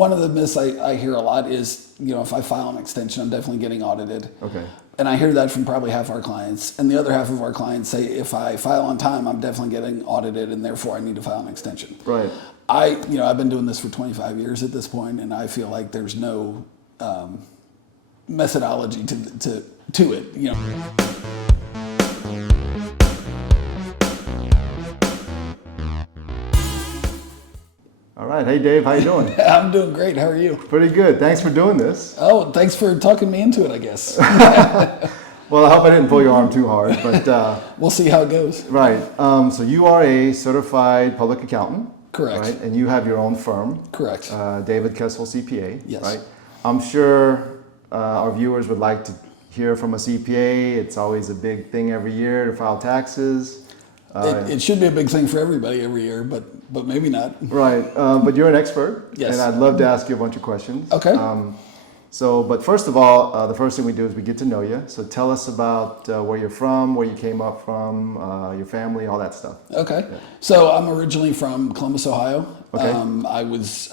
one of the myths I hear a lot is, if I file an extension, I'm definitely getting audited. Okay. And I hear that from probably half our clients. And the other half of our clients say, if I file on time, I'm definitely getting audited, and therefore I need to file an extension. Right. I've been doing this for 25 years at this point, and I feel like there's no methodology to it. All right. Hey, Dave. How you doing? I'm doing great. How are you? Pretty good. Thanks for doing this. Oh, thanks for talking me into it, I guess. Well, I hope I didn't pull your arm too hard, but we'll see how it goes. right. So you are a certified public accountant. Correct. Right? And you have your own firm. Correct. David Kesel, CPA. Yes. Right. I'm sure our viewers would like to hear from a CPA. It's always a big thing every year to file taxes. It should be a big thing for everybody every year, but maybe not. Right. But you're an expert. Yes. And I'd love to ask you a bunch of questions. Okay. But first of all, the first thing we do is we get to know you. So tell us about where you're from, where you came up from, your family, all that stuff. Okay. Yeah. So I'm originally from Columbus, Ohio. Okay. I was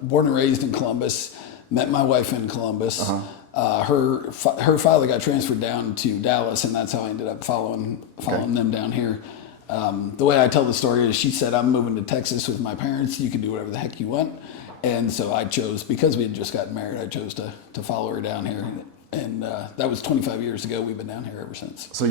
born and raised in Columbus, met my wife in Columbus. Uh-huh. Her father got transferred down to Dallas, and that's how I ended up following them down here. The way I tell the story is she said, I'm moving to Texas with my parents. You can do whatever the heck you want. And so I chose, because we had just gotten married, I chose to follow her down here. And that was 25 years ago. We've been down here ever since. So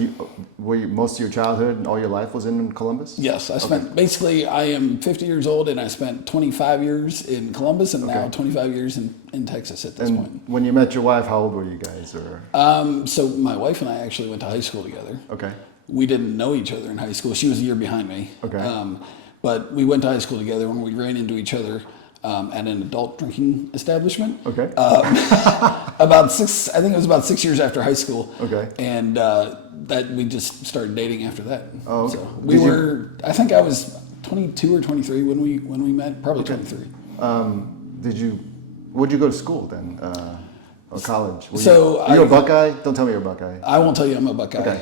most of your childhood and all your life was in Columbus? Yes. I am 50 years old, and I spent 25 years in Columbus and now 25 years in Texas at this point. When you met your wife, how old were you guys? So my wife and I actually went to high school together. Okay. We didn't know each other in high school. She was a year behind me. Okay. But we went to high school together, and we ran into each other at an adult drinking establishment. Okay. About 6 years after high school. Okay. And that we just started dating after that. Oh, okay. So I think I was 22 or 23 when we met, probably 23. Where'd you go to school then? Or college? You're a Buckeye? Don't tell me you're a Buckeye. I won't tell you I'm a Buckeye. Okay.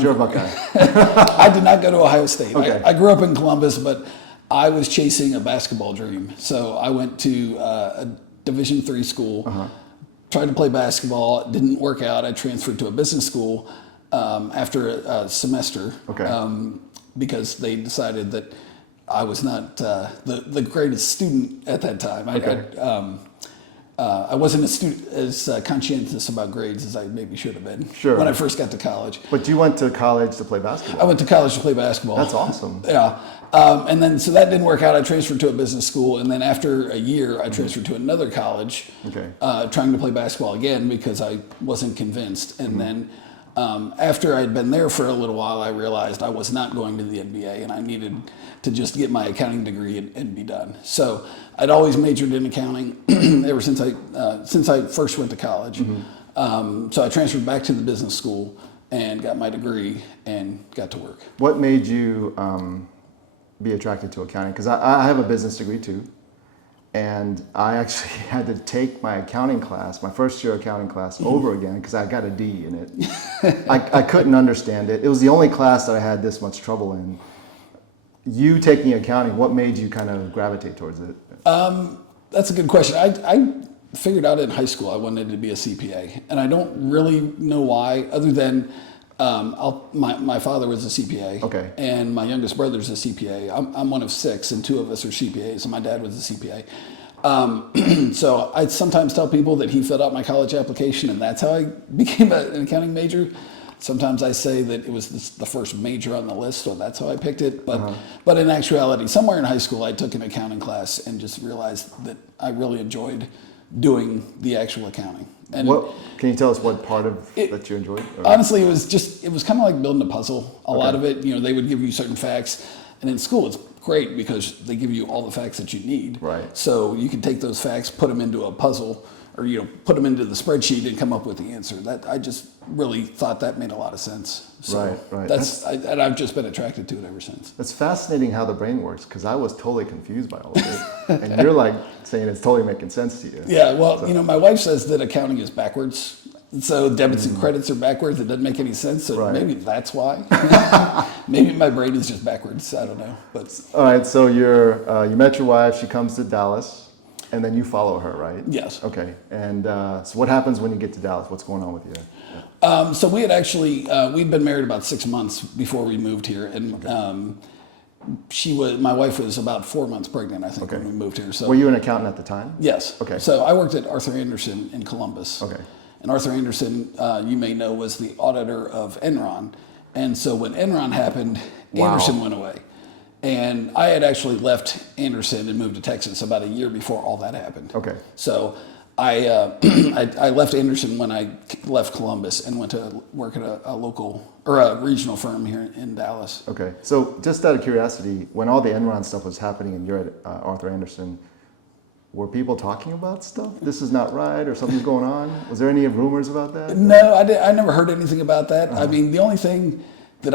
You're a Buckeye. I did not go to Ohio State. Okay. I grew up in Columbus, but I was chasing a basketball dream. So I went to a Division III school, tried to play basketball. It didn't work out. I transferred to a business school after a semester because they decided that I was not the greatest student at that time. I wasn't as conscientious about grades as I maybe should have been when I first got to college. But you went to college to play basketball? I went to college to play basketball. That's awesome. Yeah. And then, so that didn't work out. I transferred to a business school. And then after a year, I transferred to another college, trying to play basketball again because I wasn't convinced. And then after I'd been there for a little while, I realized I was not going to the NBA and I needed to just get my accounting degree and be done. So I'd always majored in accounting ever since I first went to college. So I transferred back to the business school and got my degree and got to work. What made you be attracted to accounting? Because I have a business degree too. And I actually had to take my accounting class, my first year accounting class, over again because I got a D in it. I couldn't understand it. It was the only class that I had this much trouble in. You taking accounting, what made you kind of gravitate towards it? That's a good question. I figured out in high school I wanted to be a CPA, and I don't really know why, other than my father was a CPA, and my youngest brother's a CPA. I'm one of 6, and 2 of us are CPAs, and my dad was a CPA. So I sometimes tell people that he filled out my college application, and that's how I became an accounting major. Sometimes I say that it was the first major on the list, so that's how I picked it. But in actuality, somewhere in high school, I took an accounting class and just realized that I really enjoyed doing the actual accounting. And can you tell us what part of that you enjoyed? Honestly, it was kind of like building a puzzle. A lot of it, they would give you certain facts, and in school it's great because they give you all the facts that you need. Right. So you can take those facts, put them into a puzzle, or put them into the spreadsheet and come up with the answer. That I just really thought that made a lot of sense. So right. And I've just been attracted to it ever since. It's fascinating how the brain works because I was totally confused by all of it, and you're like saying it's totally making sense to you. Yeah, well, my wife says that accounting is backwards. So debits and credits are backwards. It doesn't make any sense. So maybe that's why. Maybe my brain is just backwards. I don't know. But all right. So you met your wife. She comes to Dallas. And then you follow her, right? Yes. Okay. And so what happens when you get to Dallas? What's going on with you? So we had actually, we'd been married about 6 months before we moved here. And my wife was about 4 months pregnant, I think, when we moved here. So were you an accountant at the time? Yes. Okay. So I worked at Arthur Andersen in Columbus. Okay. And Arthur Andersen, you may know, was the auditor of Enron. And so when Enron happened, Andersen went away. And I had actually left Andersen and moved to Texas about a year before all that happened. Okay. So I I left Andersen when I left Columbus and went to work at a local or a regional firm here in Dallas. Okay. So just out of curiosity, when all the Enron stuff was happening and you're at Arthur Andersen, were people talking about stuff? This is not right, or something's going on? Was there any rumors about that? No, I never heard anything about that. I mean, the only thing that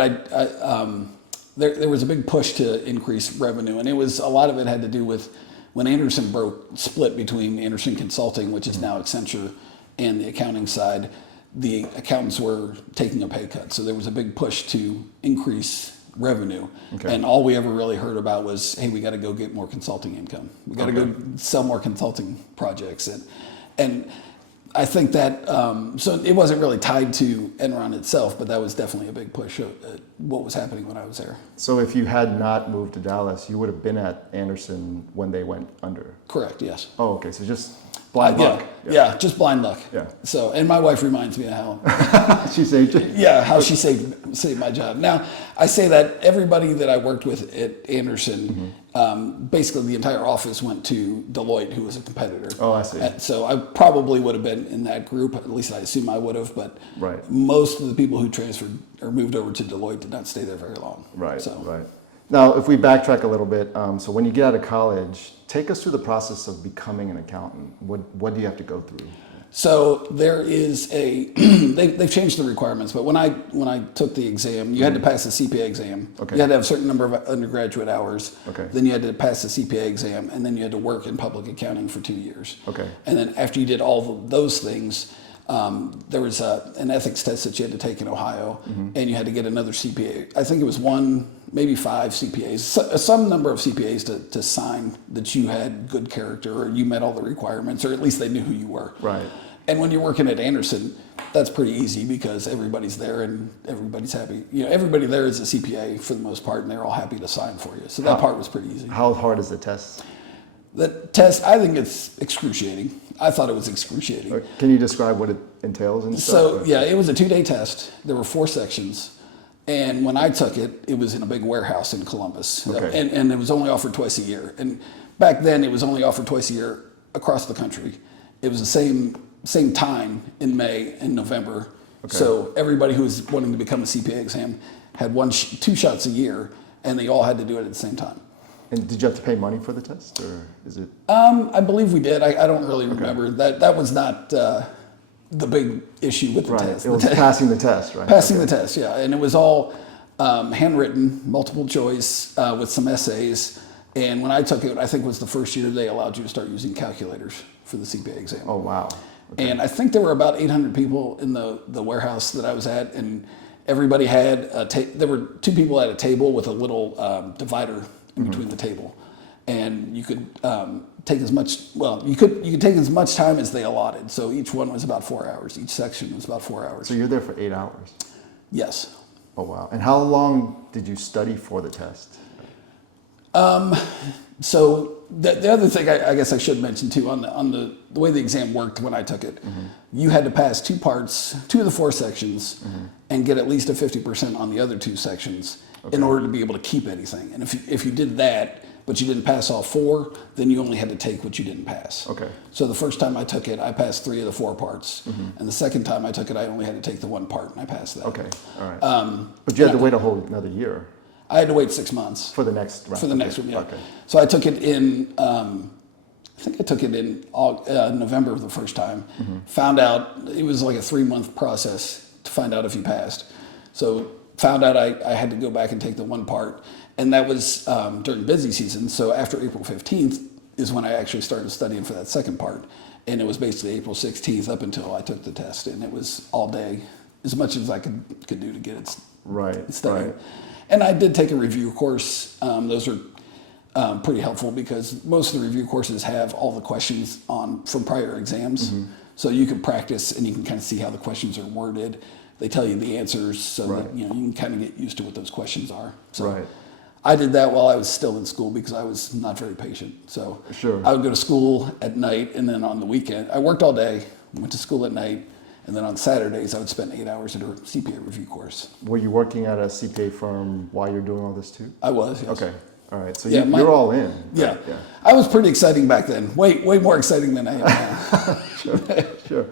there was a big push to increase revenue, and a lot of it had to do with when Andersen split between Andersen Consulting, which is now Accenture, and the accounting side. The accountants were taking a pay cut, so there was a big push to increase revenue. Okay. And all we ever really heard about was, hey, we got to go get more consulting income. We got to go sell more consulting projects, and I think that so it wasn't really tied to Enron itself, but that was definitely a big push of what was happening when I was there. So if you had not moved to Dallas, you would have been at Andersen when they went under. Correct. Yes. Oh, okay. So just blind luck. Yeah, just blind luck. Yeah. So, and my wife reminds me of how she saved you. Yeah, how she saved my job. Now, I say that everybody that I worked with at Andersen, basically the entire office went to Deloitte, who was a competitor. Oh, I see. So I probably would have been in that group. At least I assume I would have. But most of the people who transferred or moved over to Deloitte did not stay there very long. Right. So. Right. Now, if we backtrack a little bit, so when you get out of college, take us through the process of becoming an accountant. What do you have to go through? So there is they've changed the requirements, but when I took the exam, you had to pass the CPA exam. Okay. You had to have a certain number of undergraduate hours. Okay. Then you had to pass the CPA exam, and then you had to work in public accounting for 2 years. Okay. And then after you did all of those things, there was an ethics test that you had to take in Ohio, and you had to get another CPA. I think it was one, maybe 5 CPAs, some number of CPAs to sign that you had good character or you met all the requirements, or at least they knew who you were. Right. And when you're working at Andersen, that's pretty easy because everybody's there and everybody's happy. You know, everybody there is a CPA for the most part, and they're all happy to sign for you. So that part was pretty easy. How hard is the test? The test, I think it's excruciating. I thought it was excruciating. Can you describe what it entails and stuff? So, yeah, it was a 2-day test. There were 4 sections. And when I took it, it was in a big warehouse in Columbus. Okay. And it was only offered twice a year. And back then, it was only offered twice a year across the country. It was the same time in May and November. Okay. So everybody who was wanting to become a CPA exam had 2 shots a year, and they all had to do it at the same time. And did you have to pay money for the test, or is it? I believe we did. I don't really remember. That was not the big issue with the test. It was passing the test, right? Passing the test, yeah. And it was all handwritten, multiple choice, with some essays. And when I took it, I think it was the first year they allowed you to start using calculators for the CPA exam. Oh, wow. Okay. And I think there were about 800 people in the warehouse that I was at, and everybody had there were 2 people at a table with a little divider in between the table, and you could take as much. Well, you could take as much time as they allotted. So each one was about 4 hours. Each section was about 4 hours. So you're there for 8 hours. Yes. Oh wow! And how long did you study for the test? So the other thing I guess I should mention too, on the way the exam worked when I took it, you had to pass 2 parts, 2 of the 4 sections, and get at least a 50% on the other 2 sections in order to be able to keep anything. And if you did that, but you didn't pass all 4, then you only had to take what you didn't pass. Okay. So the first time I took it, I passed 3 of the 4 parts, and the second time I took it, I only had to take the 1 part, and I passed that. Okay. All right. But you had to wait a whole another year. I had to wait 6 months for the next round. For the next one, yeah. Okay. So I took it in. I think I took it in November the first time. Found out it was like a 3-month process to find out if you passed. So found out I had to go back and take the 1 part, and that was during busy season. So after April 15th is when I actually started studying for that second part, and it was basically April 16th up until I took the test, and it was all day, as much as I could do to get it studied. Right. And I did take a review course. Those are pretty helpful because most of the review courses have all the questions from prior exams. So you can practice and you can kind of see how the questions are worded. They tell you the answers so that you can kind of get used to what those questions are. So I did that while I was still in school because I was not very patient. So I would go to school at night, and then on the weekend, I worked all day, went to school at night, and then on Saturdays I would spend 8 hours at a CPA review course. Were you working at a CPA firm while you're doing all this too? I was, yes. Okay. All right. So you're all in. Yeah. Right? Yeah. I was pretty exciting back then. Way more exciting than I am now. Sure.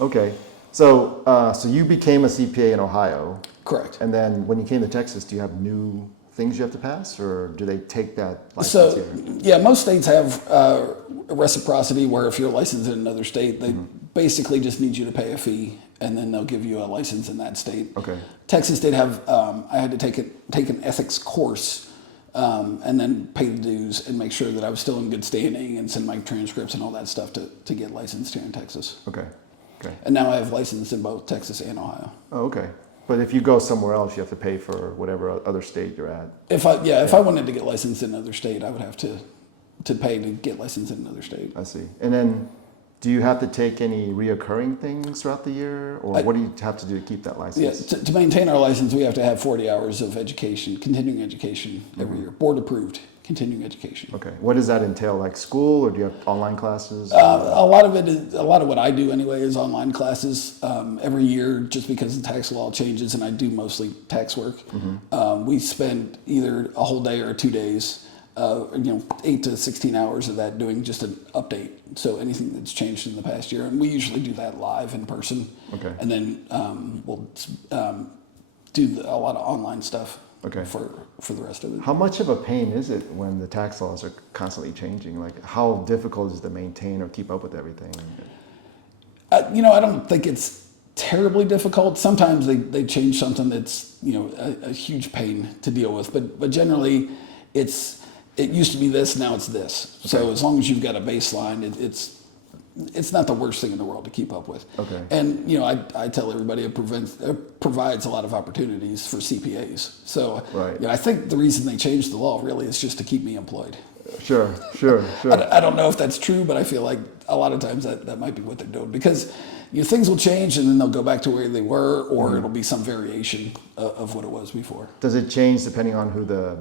Okay. So you became a CPA in Ohio. Correct. And then when you came to Texas, do you have new things you have to pass, or do they take that license here? Yeah, most states have reciprocity where if you're licensed in another state, they basically just need you to pay a fee, and then they'll give you a license in that state. Okay. Texas did have, I had to take an ethics course and then pay the dues and make sure that I was still in good standing and send my transcripts and all that stuff to get licensed here in Texas. Okay. And now I have license in both Texas and Ohio. Oh, okay. But if you go somewhere else, you have to pay for whatever other state you're at. If I wanted to get licensed in another state, I would have to pay to get licensed in another state. I see. And then, do you have to take any reoccurring things throughout the year, or what do you have to do to keep that license? Yeah, to maintain our license, we have to have 40 hours of education, continuing education every year, board approved continuing education. Okay. What does that entail? Like school, or do you have online classes? A lot of what I do anyway is online classes every year, just because the tax law changes, and I do mostly tax work. We spend either a whole day or 2 days, 8 to 16 hours of that doing just an update. So anything that's changed in the past year, and we usually do that live in person. Okay. And then we'll do a lot of online stuff. Okay. For the rest of it. How much of a pain is it when the tax laws are constantly changing? Like, how difficult is it to maintain or keep up with everything? I don't think it's terribly difficult. Sometimes they change something that's a huge pain to deal with, but generally it used to be this, now it's this. Okay. So as long as you've got a baseline, it's not the worst thing in the world to keep up with. Okay. And I tell everybody it provides a lot of opportunities for CPAs. So I think the reason they changed the law really is just to keep me employed. Sure. I don't know if that's true, but I feel like a lot of times that might be what they're doing, because things will change and then they'll go back to where they were, or it'll be some variation of what it was before. Does it change depending on who the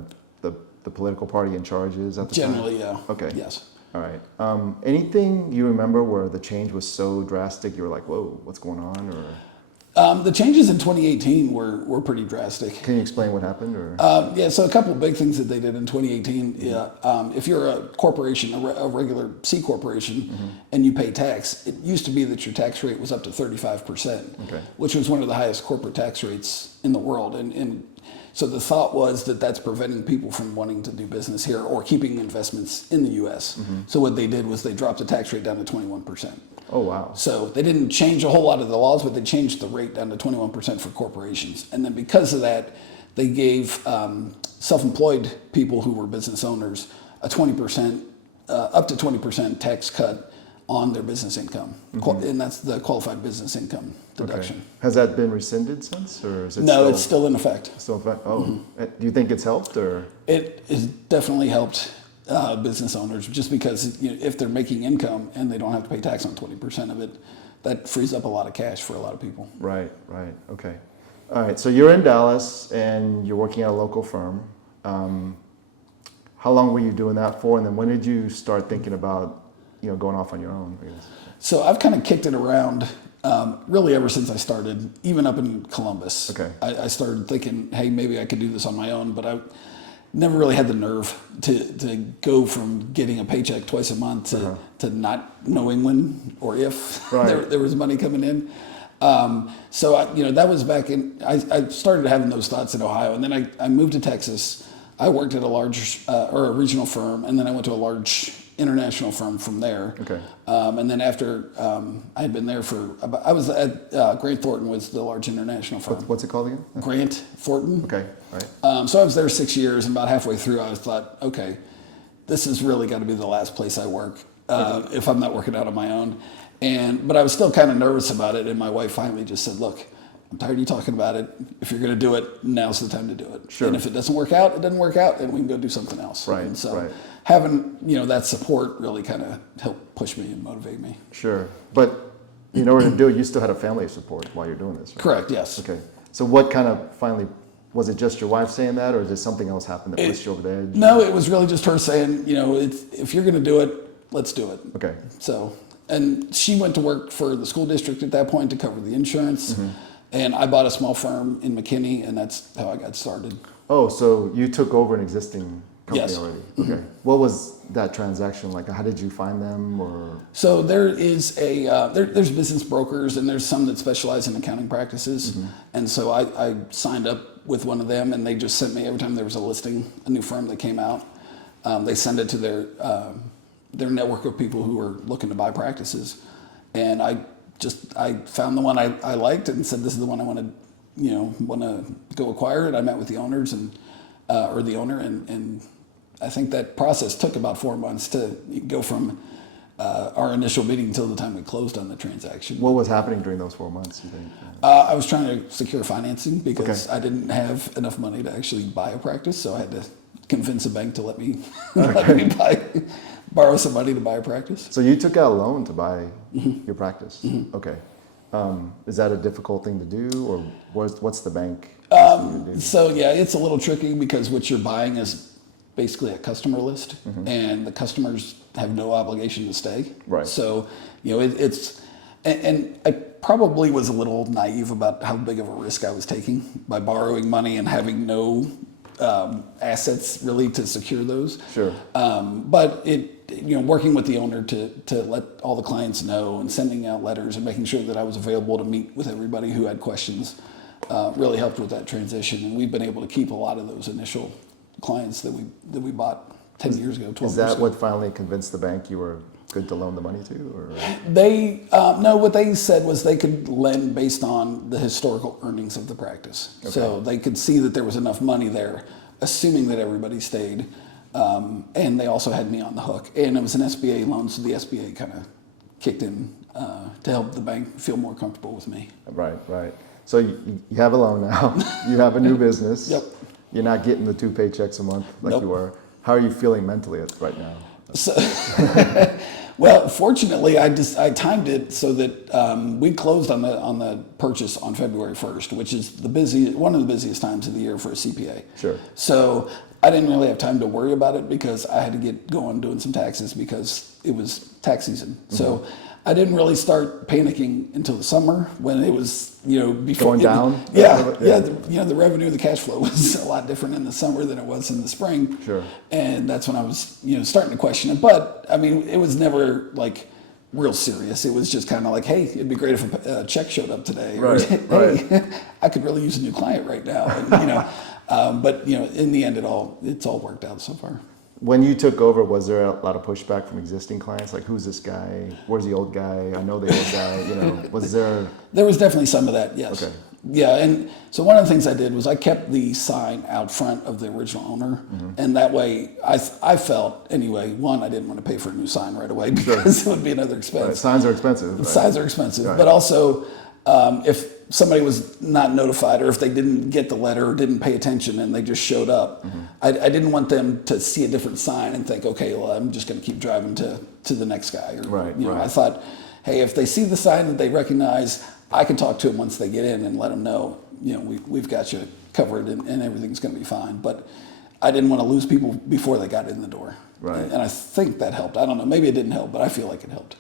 political party in charge is at the time? Generally, yeah. Okay. Yes. All right. Anything you remember where the change was so drastic you were like, whoa, what's going on? Or the changes in 2018 were pretty drastic. Can you explain what happened? Or so a couple of big things that they did in 2018. If you're a corporation, a regular C corporation, and you pay tax, it used to be that your tax rate was up to 35%, which was one of the highest corporate tax rates in the world. And so the thought was that that's preventing people from wanting to do business here or keeping investments in the U.S. So what they did was they dropped the tax rate down to 21%. Oh, wow. So they didn't change a whole lot of the laws, but they changed the rate down to 21% for corporations. And then because of that, they gave self-employed people who were business owners a 20%, up to 20% tax cut on their business income. And that's the qualified business income deduction. Okay. Has that been rescinded since, or is it it's still in effect. Still in effect? Oh, do you think it's helped, or? It has definitely helped business owners, just because if they're making income and they don't have to pay tax on 20% of it, that frees up a lot of cash for a lot of people. Right. Okay. All right. So you're in Dallas and you're working at a local firm. How long were you doing that for? And then when did you start thinking about going off on your own, I guess? So I've kind of kicked it around really ever since I started, even up in Columbus. Okay. I started thinking, hey, maybe I could do this on my own, but I never really had the nerve to go from getting a paycheck twice a month to not knowing when or if there was money coming in. So that was back in, I started having those thoughts in Ohio, and then I moved to Texas. I worked at a large or a regional firm, and then I went to a large international firm from there. Okay. And then after I had been there I was at Grant Thornton was the large international firm. What's it called again? Grant Thornton. Okay, all right. So I was there 6 years, and about halfway through I thought, okay, this has really got to be the last place I work if I'm not working out on my own. But I was still kind of nervous about it, and my wife finally just said, look, I'm tired of you talking about it. If you're going to do it, now's the time to do it. Sure. And if it doesn't work out, it doesn't work out, and we can go do something else. Right. And so right. having, that support really kind of helped push me and motivate me. Sure. But in order to do it, you still had a family support while you're doing this, right? Correct, yes. Okay. So what kind of finally, was it just your wife saying that, or did something else happen that pushed you over the edge? No, it was really just her saying, if you're going to do it, let's do it. Okay. So, and she went to work for the school district at that point to cover the insurance. Mm-hmm. And I bought a small firm in McKinney, and that's how I got started. Oh, so you took over an existing company Yes. already? Okay. Mm-hmm. What was that transaction like? How did you find them, or? So there is there's business brokers, and there's some that specialize in accounting practices. Mm-hmm. And so I signed up with one of them, and they just sent me, every time there was a listing, a new firm that came out, they send it to their network of people who are looking to buy practices. And I found the one I liked and said, this is the one I want to go acquire it. I met with the owners or the owner, and I think that process took about 4 months to go from our initial meeting until the time we closed on the transaction. What was happening during those 4 months, you think? I was trying to secure financing because I didn't have enough money to actually buy a practice, so I had to convince a bank to let me borrow some money to buy a practice. So you took out a loan to buy Mm-hmm. your practice? Mm-hmm. Okay. Is that a difficult thing to do, or what's the bank? So yeah, it's a little tricky because what you're buying is basically a customer list, mm-hmm. and the customers have no obligation to stay. Right. So and I probably was a little naive about how big of a risk I was taking by borrowing money and having no assets really to secure those. Sure. But working with the owner to let all the clients know and sending out letters and making sure that I was available to meet with everybody who had questions really helped with that transition. And we've been able to keep a lot of those initial clients that we bought 10 years ago, 12 years ago. Is that what finally convinced the bank you were good to loan the money to? Or? No, what they said was they could lend based on the historical earnings of the practice. Okay. So they could see that there was enough money there, assuming that everybody stayed. And they also had me on the hook. And it was an SBA loan, so the SBA kind of kicked in to help the bank feel more comfortable with me. Right. So you have a loan now. You have a new business. Yep. You're not getting the 2 paychecks a month like Nope. you were. How are you feeling mentally right now? So, well, fortunately, I timed it so that we closed on the purchase on February 1st, which is one of the busiest times of the year for a CPA. Sure. So I didn't really have time to worry about it because I had to get going doing some taxes because it was tax season. Mm-hmm. So I didn't really start panicking until the summer when it was, before going down. The revenue, the cash flow was a lot different in the summer than it was in the spring. Sure. And that's when I was, starting to question it. But I mean, it was never like real serious. It was just kind of like, hey, it'd be great if a check showed up today. Right. Or, hey, I could really use a new client right now. And, but in the end, it's all worked out so far. When you took over, was there a lot of pushback from existing clients? Like, who's this guy? Where's the old guy? I know the old guy. Was there? There was definitely some of that, yes. Okay. Yeah, and so one of the things I did was I kept the sign out front of the original owner, mm-hmm. and that way I felt, anyway, one, I didn't want to pay for a new sign right away because It would be another expense. Right. Signs are expensive. Right? Signs are expensive, right. But also if somebody was not notified or if they didn't get the letter or didn't pay attention and they just showed up, mm-hmm. I didn't want them to see a different sign and think, okay, well, I'm just going to keep driving to the next guy. Or, right. I thought, hey, if they see the sign that they recognize, I can talk to them once they get in and let them know, we've got you covered and everything's going to be fine. But I didn't want to lose people before they got in the door. Right. And I think that helped. I don't know, maybe it didn't help, but I feel like it helped.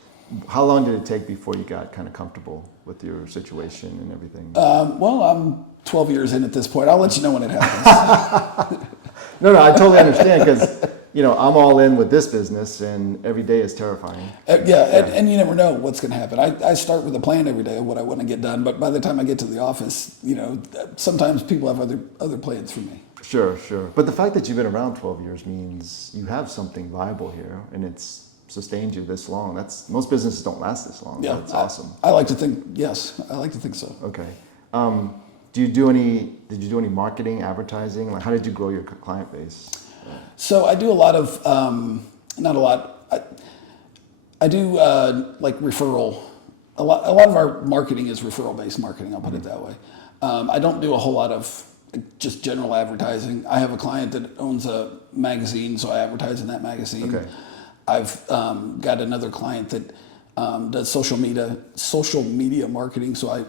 How long did it take before you got kind of comfortable with your situation and everything? Well, I'm 12 years in at this point. I'll let you know when it happens. No, I totally understand because, I'm all in with this business and every day is terrifying. And you never know what's going to happen. I start with a plan every day of what I want to get done, but by the time I get to the office, sometimes people have other plans for me. Sure. But the fact that you've been around 12 years means you have something viable here and it's sustained you this long. Most businesses don't last this long. Yeah, that's awesome. I like to think, yes, I like to think so. Okay. Did you do any marketing, advertising? Like, how did you grow your client base? So I do a lot of, not a lot, I do like referral a lot of our marketing is referral-based marketing, I'll put it that way. I don't do a whole lot of just general advertising. I have a client that owns a magazine, so I advertise in that magazine. Okay. I've got another client that does social media marketing, so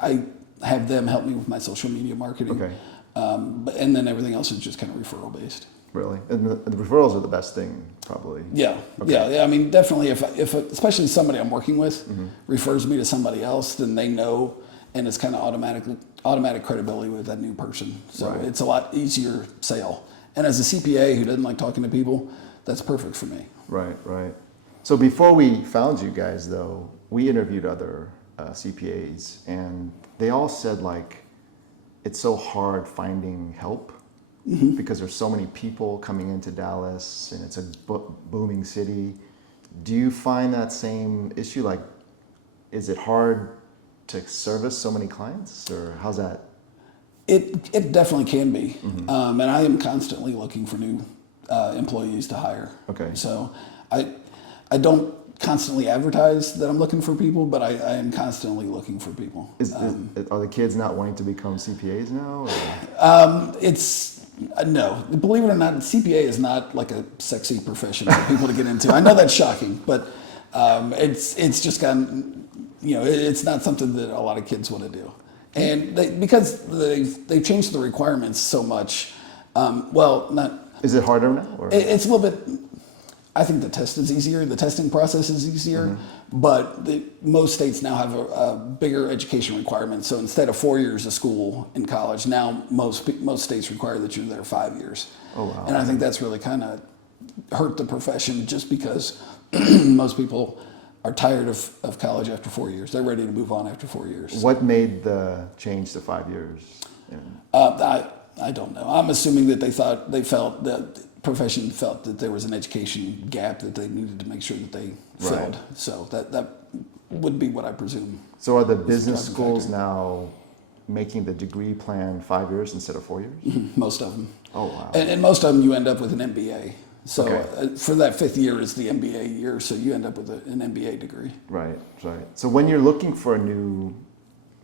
I have them help me with my social media marketing. Okay. And then everything else is just kind of referral-based. Really? And the referrals are the best thing, probably. Yeah, Okay. yeah. I mean, definitely if especially somebody I'm working with refers me to somebody else, then they know, and it's kind of automatic credibility with that new person. So Right. it's a lot easier sale. And as a CPA who doesn't like talking to people, that's perfect for me. Right, right. So before we found you guys, though, we interviewed other CPAs, and they all said, like, it's so hard finding help because there's so many people coming into Dallas, and it's a booming city. Do you find that same issue? Like, is it hard to service so many clients, or how's that? It definitely can be. And I am constantly looking for new employees to hire. Okay. So I don't constantly advertise that I'm looking for people, but I am constantly looking for people. Are the kids not wanting to become CPAs now? Or? No, believe it or not, CPA is not like a sexy profession for people to get into. I know that's shocking, but it's just gotten, it's not something that a lot of kids want to do. And because they've changed the requirements so much, Is it harder now? Or? It's a little bit. I think the test is easier. The testing process is easier, but most states now have a bigger education requirement. So instead of 4 years of school in college, now most states require that you're there 5 years. Oh, wow. And I think that's really kind of hurt the profession, just because most people are tired of college after 4 years. They're ready to move on after 4 years. What made the change to 5 years? I don't know. I'm assuming that they felt that profession felt that there was an education gap that they needed to make sure that they filled. Right. So that would be what I presume. So are the business schools now making the degree plan 5 years instead of 4 years? Most of them. Oh, wow. And most of them you end up with an MBA. So Okay. For that 5th year is the MBA year, so you end up with an MBA degree. Right, right. So when you're looking for a new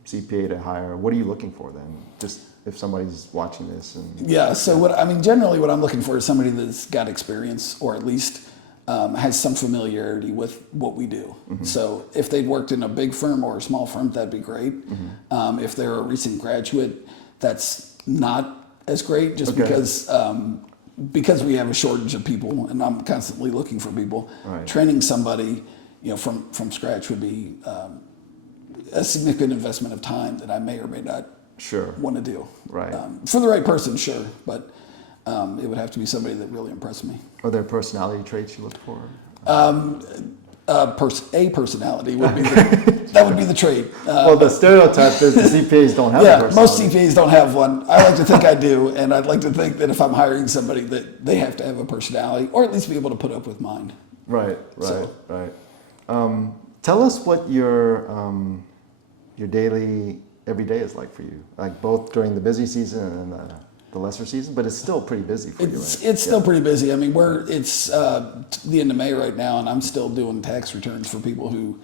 CPA to hire, what are you looking for then? Just if somebody's watching this and Yeah. So generally what I'm looking for is somebody that's got experience, or at least has some familiarity with what we do. So if they'd worked in a big firm or a small firm, that'd be great. If they're a recent graduate, that's not as great, just because we have a shortage of people, and I'm constantly looking for people. Right. Training somebody, from scratch would be a significant investment of time that I may or may not want to do. Right. For the right person, sure, but it would have to be somebody that really impressed me. Are there personality traits you look for? A personality would be that would be the trait. Well, the stereotype is the CPAs don't have a personality. Most CPAs don't have one. I like to think I do, and I'd like to think that if I'm hiring somebody, that they have to have a personality, or at least be able to put up with mine. Right, right. Tell us what your daily, every day is like for you, like both during the busy season and the lesser season, but it's still pretty busy for you, right? It's still pretty busy. I mean, it's the end of May right now, and I'm still doing tax returns for people who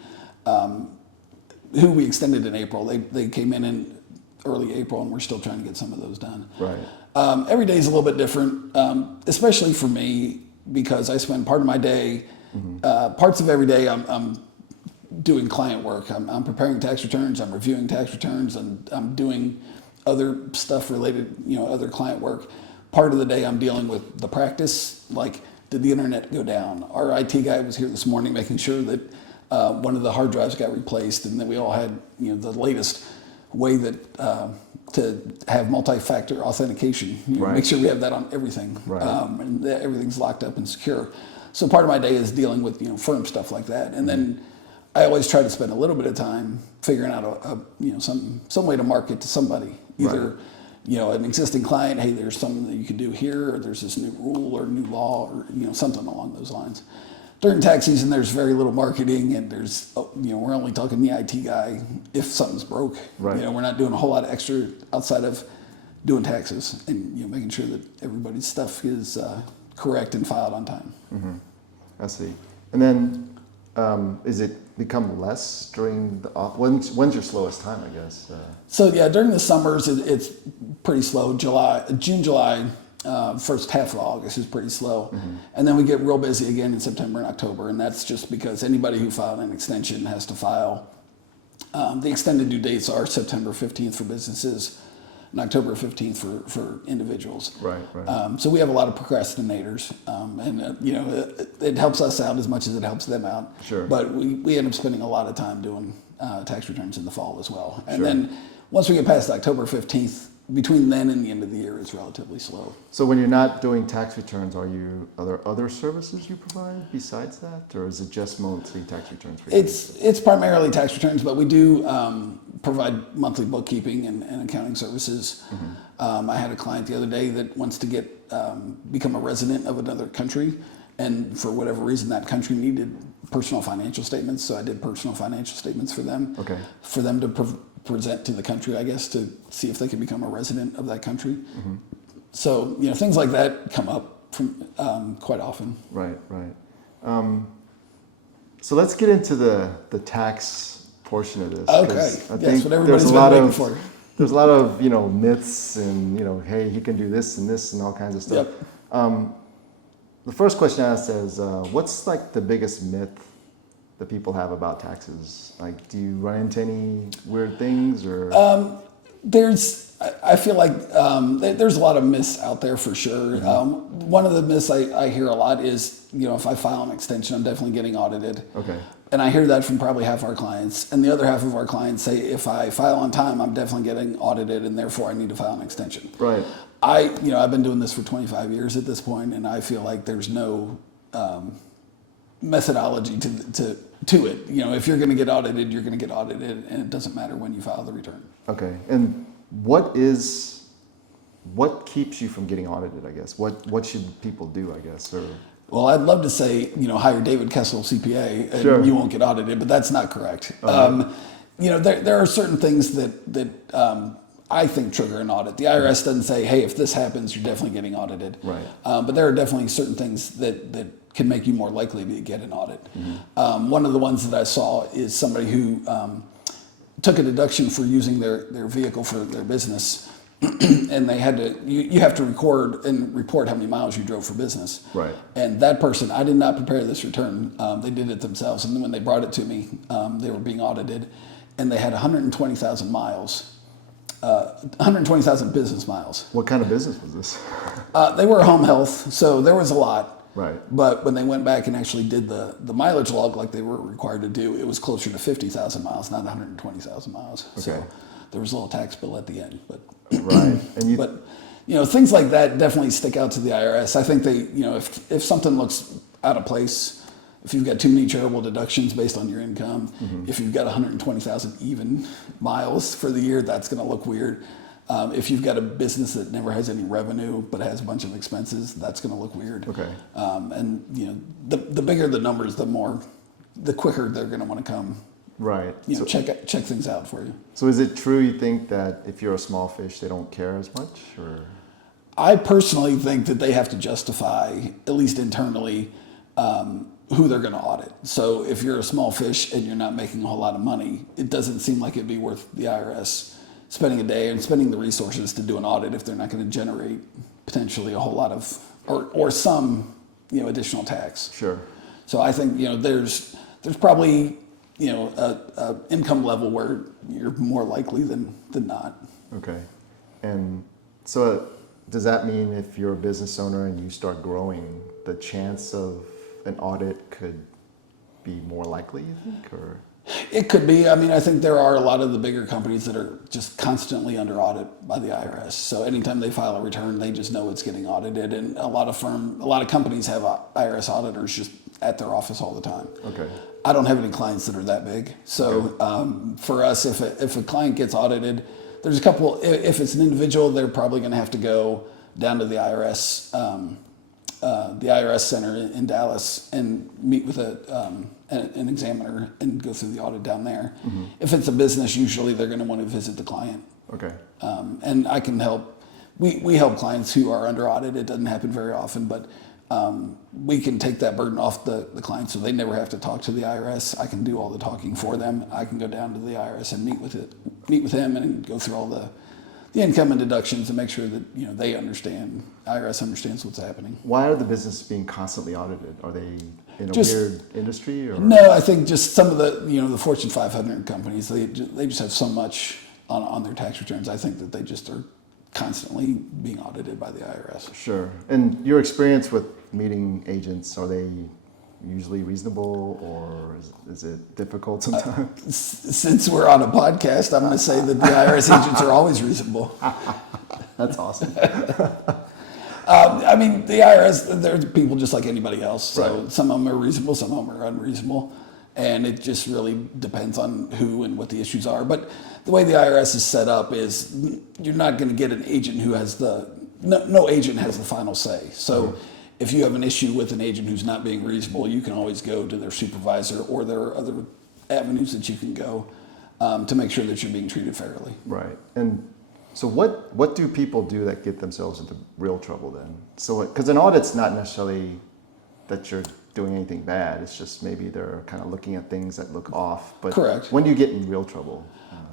we extended in April. They came in early April, and we're still trying to get some of those done. Right. Every day is a little bit different, especially for me, because I spend part of my day, parts of every day I'm doing client work. I'm preparing tax returns, I'm reviewing tax returns, and I'm doing other stuff related, other client work. Part of the day I'm dealing with the practice, like, did the internet go down? Our IT guy was here this morning making sure that one of the hard drives got replaced, and that we all had, the latest way that to have multi-factor authentication. Right. Make sure we have that on everything, right. And that everything's locked up and secure. So part of my day is dealing with firm stuff like that, and then I always try to spend a little bit of time figuring out some way to market to somebody, either an existing client. Hey, there's something that you can do here, or there's this new rule or new law, or something along those lines. During tax season, there's very little marketing, and there's we're only talking the IT guy if something's broke. Right. We're not doing a whole lot of extra outside of doing taxes and making sure that everybody's stuff is correct and filed on time. I see. And then Is it become less during the off? When's your slowest time, I guess? So yeah, during the summers it's pretty slow. June, July, first half of August is pretty slow, and then we get real busy again in September and October, and that's just because anybody who filed an extension has to file. The extended due dates are September 15th for businesses and October 15th for individuals. Right, right. So we have a lot of procrastinators, and it helps us out as much as it helps them out. Sure. But we end up spending a lot of time doing tax returns in the fall as well. And Sure. then once we get past October 15th, between then and the end of the year, it's relatively slow. So when you're not doing tax returns, are there other services you provide besides that, or is it just mostly tax returns for you? It's primarily tax returns, but we do provide monthly bookkeeping and accounting services. I had a client the other day that wants to become a resident of another country, and for whatever reason, that country needed personal financial statements, so I did personal financial statements for them. Okay. For them to present to the country, I guess, to see if they can become a resident of that country. So things like that come up from quite often. Right, right. So let's get into the tax portion of this. Okay, that's what everybody's been waiting for. There's a lot of myths and hey, he can do this and all kinds of stuff. Yep. The first question I asked is, what's like the biggest myth that people have about taxes? Like, do you run into any weird things or? I feel like there's a lot of myths out there for sure. One of the myths I hear a lot is, if I file an extension, I'm definitely getting audited. Okay. And I hear that from probably half our clients. And the other half of our clients say, if I file on time, I'm definitely getting audited, and therefore I need to file an extension. Right. I've been doing this for 25 years at this point, and I feel like there's no methodology to it. If you're going to get audited, you're going to get audited, and it doesn't matter when you file the return. Okay. And what keeps you from getting audited, I guess? What should people do, I guess? Or Well, I'd love to say, hire David Kesel, CPA, and Sure. you won't get audited, but that's not correct. There are certain things that I think trigger an audit. The IRS doesn't say, hey, if this happens, you're definitely getting audited. Right. But there are definitely certain things that can make you more likely to get an audit. One of the ones that I saw is somebody who took a deduction for using their vehicle for their business, and they had to. You have to record and report how many miles you drove for business. Right. And that person, I did not prepare this return. They did it themselves, and then when they brought it to me, they were being audited, and they had 120,000 miles. 120,000 business miles. what kind of business was this? They were home health, so there was a lot. Right. But when they went back and actually did the mileage log like they were required to do, it was closer to 50,000 miles, not 120,000 miles. Okay. So there was a little tax bill at the end. But Right. And but things like that definitely stick out to the IRS. I think they, if something looks out of place, if you've got too many charitable deductions based on your income, if you've got 120,000 even miles for the year, that's going to look weird. If you've got a business that never has any revenue but has a bunch of expenses, that's going to look weird. Okay. And the bigger the numbers, the quicker they're going to want to come. Right. Check things out for you. So is it true you think that if you're a small fish, they don't care as much, or? I personally think that they have to justify, at least internally, who they're going to audit. So if you're a small fish and you're not making a whole lot of money, it doesn't seem like it'd be worth the IRS spending a day and spending the resources to do an audit if they're not going to generate potentially a whole lot of or some additional tax. Sure. So I think there's probably a income level where you're more likely than not. Okay. And so does that mean if you're a business owner and you start growing, the chance of an audit could be more likely, you think, or? It could be. I mean, I think there are a lot of the bigger companies that are just constantly under audit by the IRS. So anytime they file a return, they just know it's getting audited. And a lot of companies have IRS auditors just at their office all the time. Okay. I don't have any clients that are that big. So for us, if a client gets audited, there's a couple. If it's an individual, they're probably going to have to go down to the IRS center in Dallas and meet with an examiner and go through the audit down there. Mm-hmm. If it's a business, usually they're going to want to visit the client. Okay. And I can help. We help clients who are under audit. It doesn't happen very often, but we can take that burden off the client so they never have to talk to the IRS. I can do all the talking for them. I can go down to the IRS and meet with him and go through all the income and deductions and make sure that they understand, IRS understands what's happening. Why are the businesses being constantly audited? Are they in a weird industry? Or? No, I think just some of the Fortune 500 companies, they just have so much on their tax returns. I think that they just are constantly being audited by the IRS. Sure. And your experience with meeting agents, are they usually reasonable, or is it difficult sometimes? Since we're on a podcast, I'm going to say that the IRS agents are always reasonable. That's awesome. I mean, the IRS, they're people just like anybody else. So right. Some of them are reasonable, some of them are unreasonable. And it just really depends on who and what the issues are. But the way the IRS is set up is you're not going to get an agent who has no agent has the final say. So if you have an issue with an agent who's not being reasonable, you can always go to their supervisor, or there are other avenues that you can go to make sure that you're being treated fairly. Right. And so what do people do that get themselves into real trouble then? So, because an audit's not necessarily that you're doing anything bad, it's just maybe they're kind of looking at things that look off. But correct. When do you get in real trouble?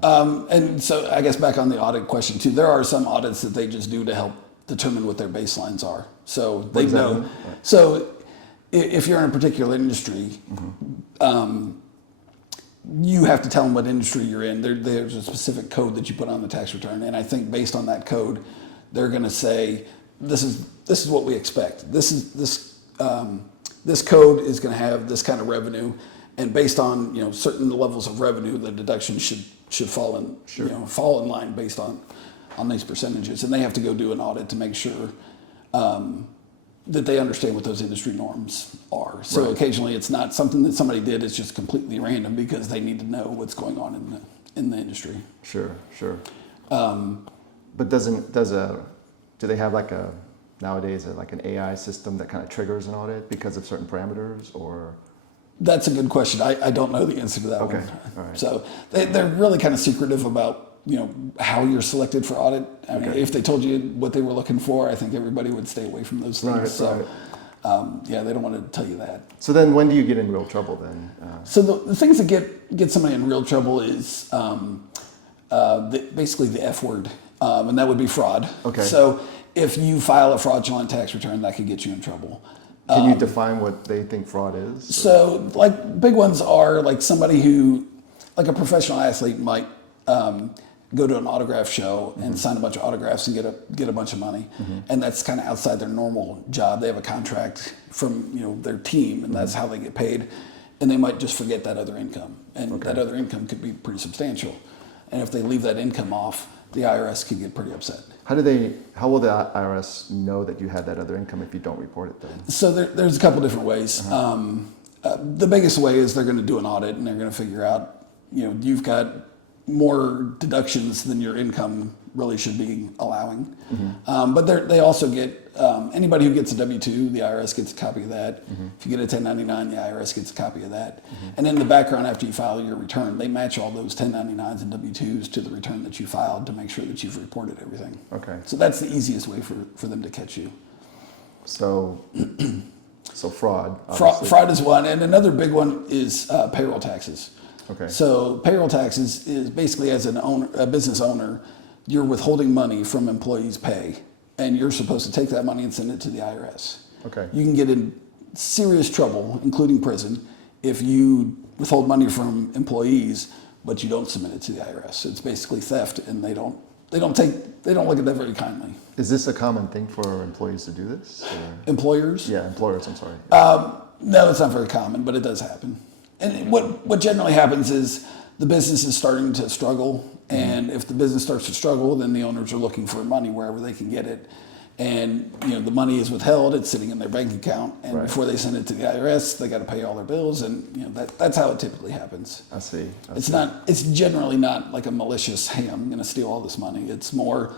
And so I guess back on the audit question too, there are some audits that they just do to help determine what their baselines are. So they know. Right. So if you're in a particular industry, you have to tell them what industry you're in. There's a specific code that you put on the tax return, and I think based on that code, they're going to say, this is what we expect. This code is going to have this kind of revenue, and based on certain levels of revenue, the deduction should fall in fall in line based on these percentages, and they have to go do an audit to make sure that they understand what those industry norms are. So right. Occasionally it's not something that somebody did, it's just completely random because they need to know what's going on in the industry. Sure. But do they have nowadays like an AI system that kind of triggers an audit because of certain parameters, or? That's a good question. I don't know the answer to that one. All right. So they're really kind of secretive about how you're selected for audit. I mean, if they told you what they were looking for, I think everybody would stay away from those things. Right, so, they don't want to tell you that. So then, when do you get in real trouble then? So the things that get somebody in real trouble is basically the F word, and that would be fraud. Okay. So if you file a fraudulent tax return, that could get you in trouble. Can you define what they think fraud is? So like big ones are like somebody who, like a professional athlete might go to an autograph show and sign a bunch of autographs and get a bunch of money, and that's kind of outside their normal job. They have a contract from their team, and that's how they get paid, and they might just forget that other income, and that other income could be pretty substantial, and if they leave that income off, the IRS can get pretty upset. How will the IRS know that you had that other income if you don't report it then? So there's a couple different ways. The biggest way is they're going to do an audit, and they're going to figure out you've got more deductions than your income really should be allowing. But they also get, anybody who gets a W-2, the IRS gets a copy of that. If you get a 1099, the IRS gets a copy of that. And in the background, after you file your return, they match all those 1099s and W-2s to the return that you filed to make sure that you've reported everything. Okay. So that's the easiest way for them to catch you. So fraud. Fraud is one. And another big one is payroll taxes. Okay. So payroll taxes is basically, as a business owner, you're withholding money from employees' pay, and you're supposed to take that money and send it to the IRS. Okay. You can get in serious trouble, including prison, if you withhold money from employees, but you don't submit it to the IRS. It's basically theft, and they don't look at that very kindly. Is this a common thing for employees to do this? Or? Employers? Yeah, employers. I'm sorry. No, it's not very common, but it does happen. And what generally happens is the business is starting to struggle, and if the business starts to struggle, then the owners are looking for money wherever they can get it. And the money is withheld, it's sitting in their bank account, and before they send it to the IRS, they got to pay all their bills, and that's how it typically happens. I see. It's generally not like a malicious, hey, I'm going to steal all this money. It's more,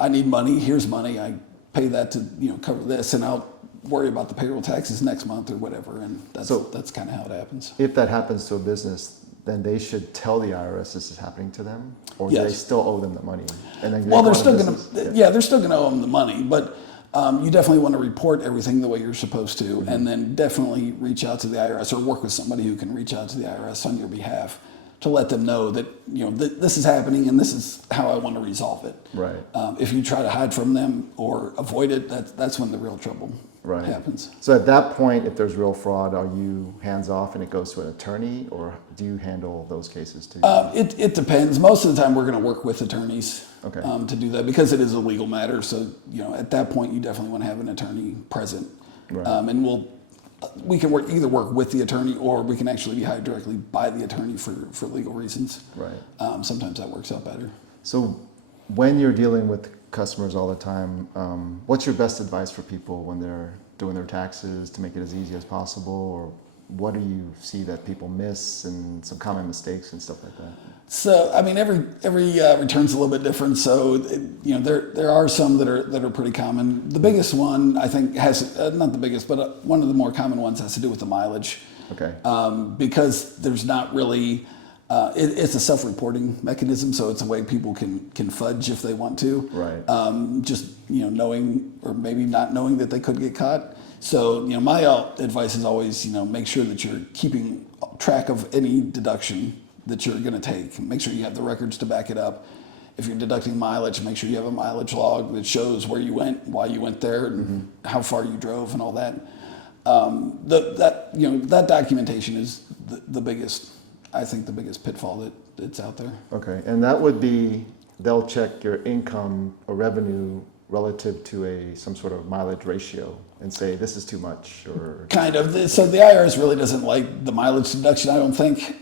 I need money, here's money, I pay that to cover this, and I'll worry about the payroll taxes next month or whatever, and that's kind of how it happens. If that happens to a business, then they should tell the IRS this is happening to them, or do Yes. they still owe them the money? And then Well, they're still going to, they're still going to owe them the money, but you definitely want to report everything the way you're supposed to, and then definitely reach out to the IRS or work with somebody who can reach out to the IRS on your behalf to let them know that this is happening and this is how I want to resolve it. Right. If you try to hide from them or avoid it, that's when the real trouble happens. So at that point, if there's real fraud, are you hands off and it goes to an attorney, or do you handle those cases too? It depends. Most of the time, we're going to work with attorneys to do that because it is a legal matter. So at that point, you definitely want to have an attorney present, and we can either work with the attorney or we can actually be hired directly by the attorney for legal reasons. Right. Sometimes that works out better. So when you're dealing with customers all the time, what's your best advice for people when they're doing their taxes to make it as easy as possible? Or what do you see that people miss and some common mistakes and stuff like that? So, I mean, every return's a little bit different. So, there are some that are pretty common. The biggest one, I think, has not the biggest, but one of the more common ones has to do with the mileage. Okay. Because there's not really, it's a self-reporting mechanism, so it's a way people can fudge if they want to. Right. Just knowing or maybe not knowing that they could get caught. So, my advice is always, make sure that you're keeping track of any deduction that you're going to take. Make sure you have the records to back it up. If you're deducting mileage, make sure you have a mileage log that shows where you went, why you went there, and how far you drove, and all that. That documentation is the biggest, I think, the biggest pitfall that's out there. Okay, and that would be, they'll check your income or revenue relative to some sort of mileage ratio and say this is too much, or kind of. So the IRS really doesn't like the mileage deduction, I don't think.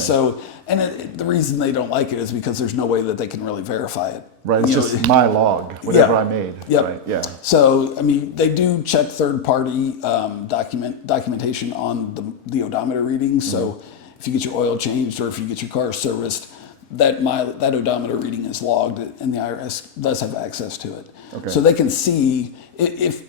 So, and the reason they don't like it is because there's no way that they can really verify it. Right, it's just my log, whatever I made. Yep. Right. Yeah. So, I mean, they do check third-party documentation on the odometer readings. So, if you get your oil changed or if you get your car serviced, that odometer reading is logged, and the IRS does have access to it. Okay. So they can see if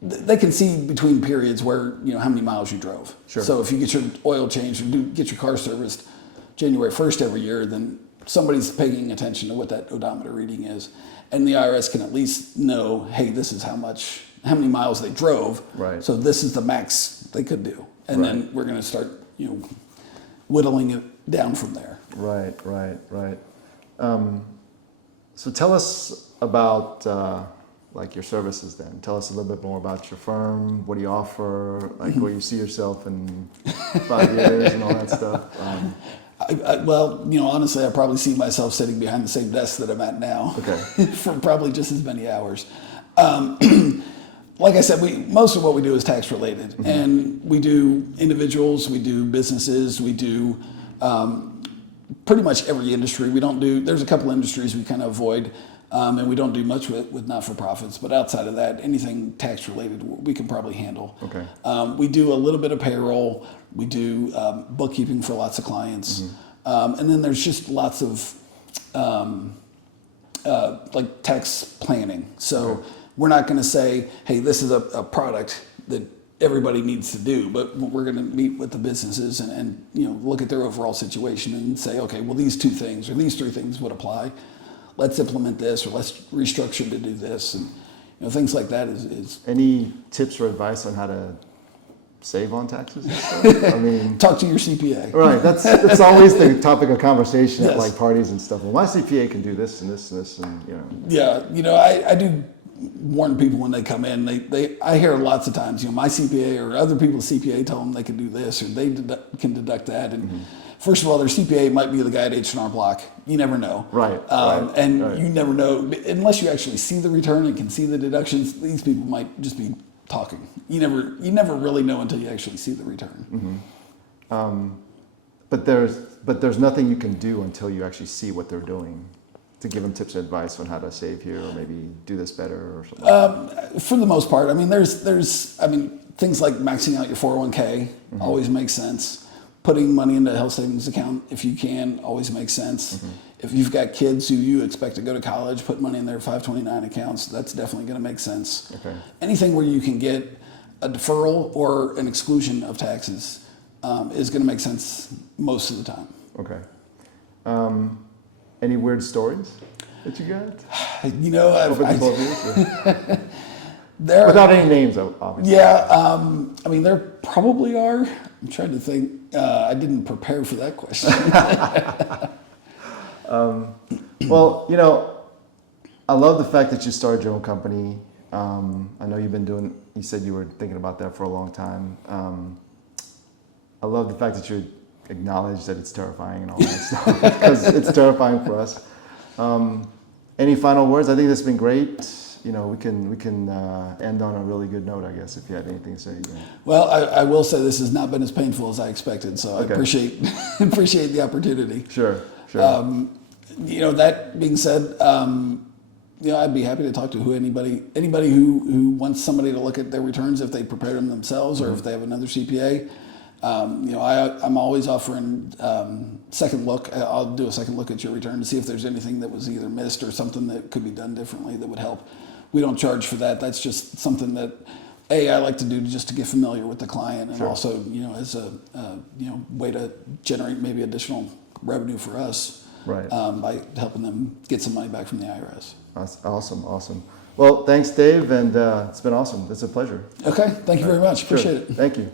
they can see between periods where how many miles you drove. Sure. So if you get your oil changed or get your how serviced January 1st every year, then somebody's paying attention to what that odometer reading is, and the IRS can at least know, hey, this is how many miles they drove. Right. So this is the max they could do, and then we're going to start whittling it down from there. Right. So tell us about like your services then. Tell us a little bit more about your firm. What do you offer? Like where you see yourself in 5 years and all that stuff. Well, honestly, I probably see myself sitting behind the same desk that I'm at now for probably just as many hours. Like I said, most of what we do is tax related, and we do individuals, we do businesses, we do pretty much every industry. There's a couple industries we kind of avoid, and we don't do much with not-for-profits, but outside of that, anything tax related we can probably handle. Okay. We do a little bit of payroll, we do bookkeeping for lots of clients, and then there's just lots of like tax planning. So we're not going to say, hey, this is a product that everybody needs to do, but we're going to meet with the businesses and look at their overall situation and say, okay, well, these 2 things or these 3 things would apply. Let's implement this, or let's restructure to do this, and things like that is. Any tips or advice on how to save on taxes and stuff? I mean, talk to your CPA. Right, that's always the topic of conversation at like parties and stuff. Well, my CPA can do this and this and this, and Yeah, I do warn people when they come in. I hear lots of times, my CPA or other people's CPA tell them they can do this or they can deduct that, and first of all, their CPA might be the guy at H&R Block. You never know. Right. You never know unless you actually see the return and can see the deductions. These people might just be talking. You never really know until you actually see the return. But there's nothing you can do until you actually see what they're doing to give them tips and advice on how to save here or maybe do this better or something. For the most part, I mean, there's things like maxing out your 401k always makes sense. Putting money into a health savings account, if you can, always makes sense. If you've got kids who you expect to go to college, put money in their 529 accounts. That's definitely going to make sense. Okay. Anything where you can get a deferral or an exclusion of taxes is going to make sense most of the time. Okay. Any weird stories that you got? Without any names, obviously. Yeah, I mean, there probably are. I'm trying to think. I didn't prepare for that question. Well, you know, I love the fact that you started your own company. I know you said you were thinking about that for a long time. I love the fact that you acknowledge that it's terrifying and all that stuff, because it's terrifying for us. Any final words? I think this has been great. You know, we can end on a really good note, I guess, if you had anything to say. Yeah. Well, I will say this has not been as painful as I expected, so Okay. I appreciate the opportunity. Sure. You know, that being said, you know, I'd be happy to talk to anybody who wants somebody to look at their returns if they prepare them themselves or if they have another CPA. You know, I'm always offering second look. I'll do a second look at your return to see if there's anything that was either missed or something that could be done differently that would help. We don't charge for that. That's just something that I like to do just to get familiar with the client, and Sure. also, you know, as a you know, way to generate maybe additional revenue for us. Right. By helping them get some money back from the IRS. That's awesome. Well, thanks, Dave, and it's been awesome. It's a pleasure. Okay, thank you very much. Sure. Appreciate it. Thank you.